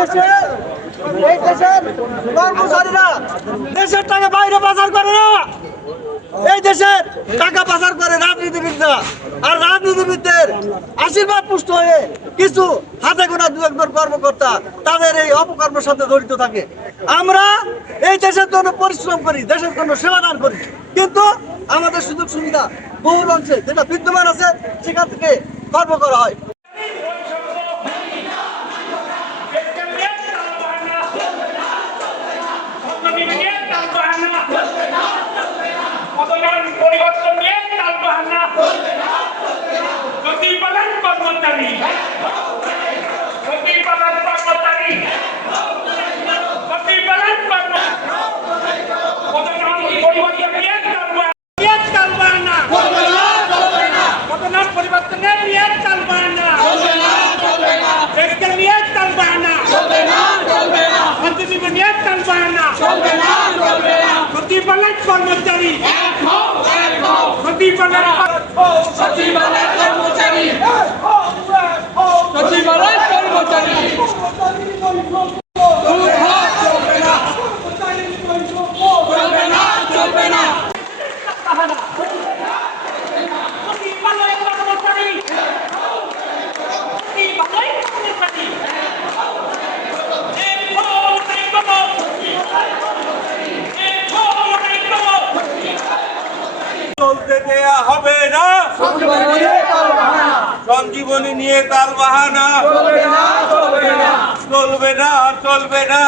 দেশে এই দেশের কর্মচারীরা দেশের টাকা বাইরে পাচার করে না। এই দেশের টাকা পাচার করে রাজনীতিবিদরা। আর রাজনীতিবিদদের আশীর্বাদ পুষ্ট হয়ে কিছু হাতে গোনা দু একজন কর্মকর্তা তাদের এই অপকর্মের সাথে জড়িত থাকে। আমরা এই দেশের জন্য পরিশ্রম করি, দেশের জন্য সেবাদান করি। কিন্তু আমাদের সুযোগ সুবিধা বহুল অংশে যেটা বিদ্যমান আছে, সেখান থেকে কর্ম করা হয়। मतनी पति बलत पर मतनी पति बलत पर मतनी परिवर्तन नियत करवा नियत करवाना बोलना बोलना मतना परिवर्तन नियत करवाना बोलना बोलना देश के नियत करवाना बोलना बोलना मंत्री में नियत करवाना बोलना बोलना पति बलत पर मतनी एक हो एक हो पति बलत पर पति बलत पर চলতে দেয়া হবে না। সঞ্জীবনী নিয়ে তাল বাহানা। চলবে না চলবে না।